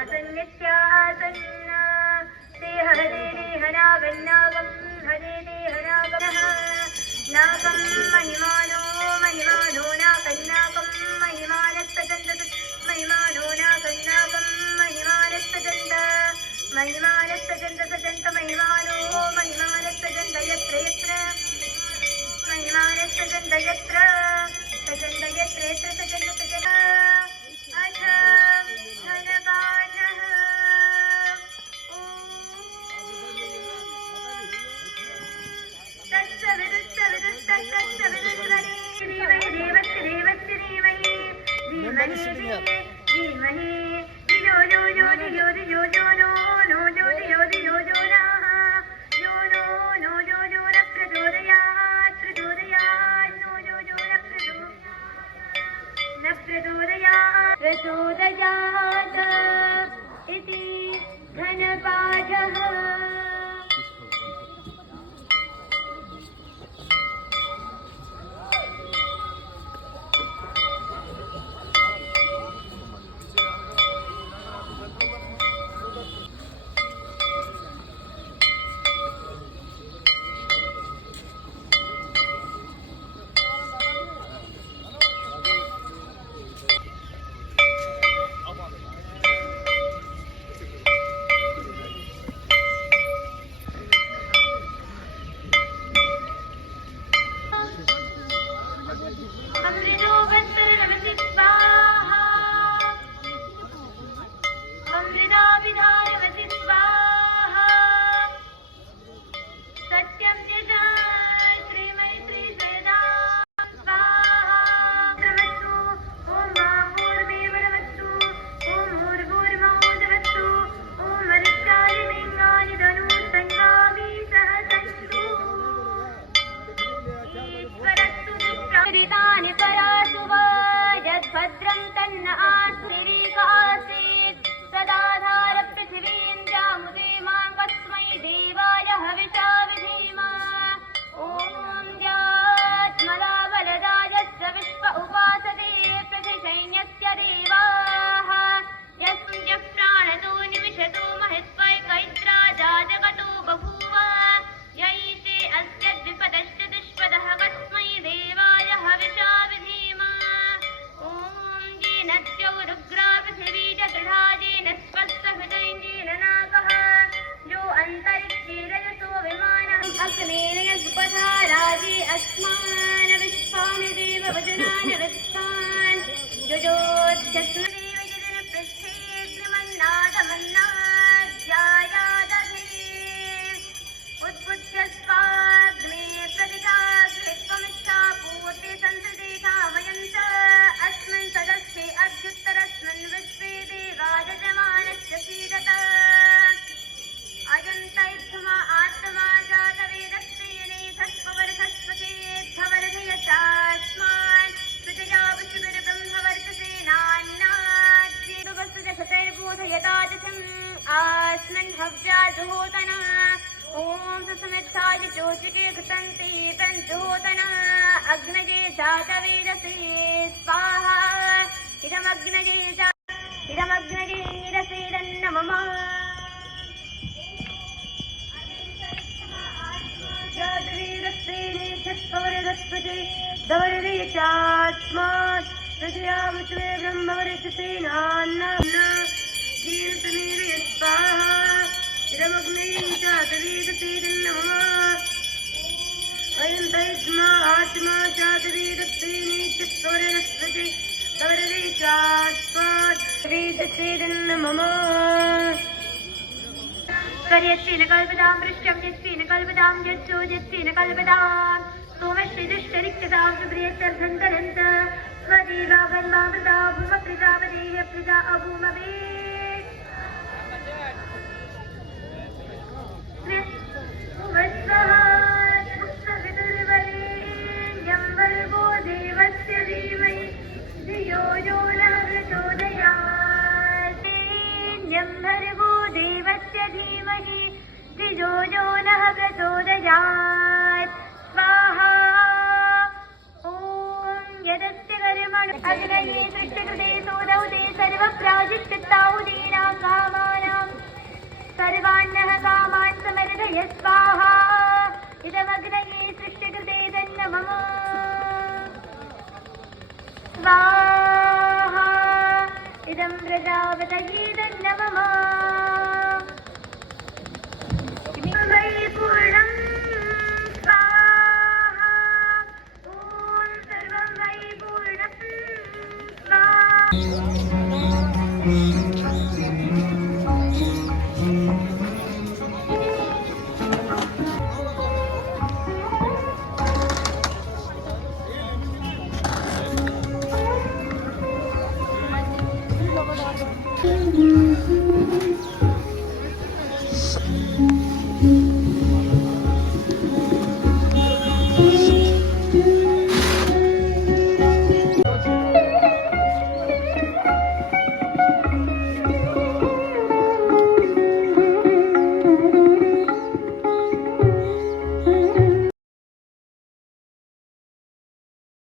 ते हरे हरागन्नागं हरे ते हरागनः नागं महिमानो नाकन्नाकं महिमानस्तजन्त महिमानो नाकन्नाकं महिमानस्तजन्त सजन्त महिमानो महिमानस्तजन्त यत्र यत्र महिमानस्तजन्त यत्र सजन्त यत्र यत्र सजन्त सजन्त अथ धनपाठः प्रचोदयात् इति धनपाठः। भद्रं तन्न आश्रिकासीत् सदाधार पृथिवीं जामुदे मां कस्मै देवाय हविषा विधीम ॐ ज्यात्मला बलदायस्य विश्व उपासते पृथिसैन्यस्य देवाः यस्य प्राणतो निमिषतो महित्वैकैत्रा जातकतो बभूव यैते अस्य द्विपदश्च दुष्पदः कस्मै देवाय हविषा विधीम नत्योरुग्रा पृथिवी च दृढाजेन स्वस्थहृदयेन नाकः जो अन्तरिक्षे रजसो विमानम् अग्नेन यस्पथा राजे अस्मान् विश्वानि देव वचनानि वृत्तान् जुजोत्यस्मदेव जगन्पृष्ठे त्रिमन्नादमन्नाध्यायादधे उत्पुत्य स्वाग्ने प्रतिजाग्रे त्वमिच्छापूर्ते संसदे कामयन्त अस्मिन् सदस्ये अद्युत्तरस्मिन् विश्वे देवायजमानस्य सीदत अयन्तैत्थमा आत्मा जातवेदस्तेनेकस्ववर्धस्वचेद्धवर्धयसास्मान् प्रजया विश्वविर्ब्रह्मवर्चसे नान्नाद्येदुवसुजसतैर्बोधयतादृशम् आस्मिन् हव्या जुहोतना ॐ सुसमित्थाय चोचिके घृतन्ते तञ्जुहोतना अग्नये जातवेदसे स्वाहा इदमग्नये निरसेदन्न मम जातवेदस्तेने छत्पवरदस्पते दवर्दे चास्मात् प्रजया विश्वे ब्रह्मवर्चसे नान्ना जीवतमेव स्वाहा इदमग्नये जातवेदसेदन्न मम अयं तैस्मा आत्मा जातवेदस्तेने छत्पवरदस्पते दवर्दे चास्मात् वेदसेदन्न मम कर्यस्तेन कल्पतां वृष्टं यस्तेन कल्पतां यस्यो यस्तेन कल्पतां सोमश्रीदुष्टरिक्ततां सुप्रियत्यर्थन्तरन्त स्वदेवागन्मामृता भूमप्रजापदेः प्रजा अभूमवे वत्सः भर्गो देवस्य धीमहि धियो यो नः प्रचोदयात् भर्गो देवस्य धीमहि धियो यो नः प्रचोदयात् स्वाहा ॐ यदस्य कर्म अग्नये सृष्टिकृते सोदौते सर्वप्राजिष्ठिताहुतीनां कामानां सर्वाण्यः कामान् समर्पय स्वाहा इदमग्नये सृष्टिकृते तन्नमः स्वाहा इदं प्रजापतये तन्नमः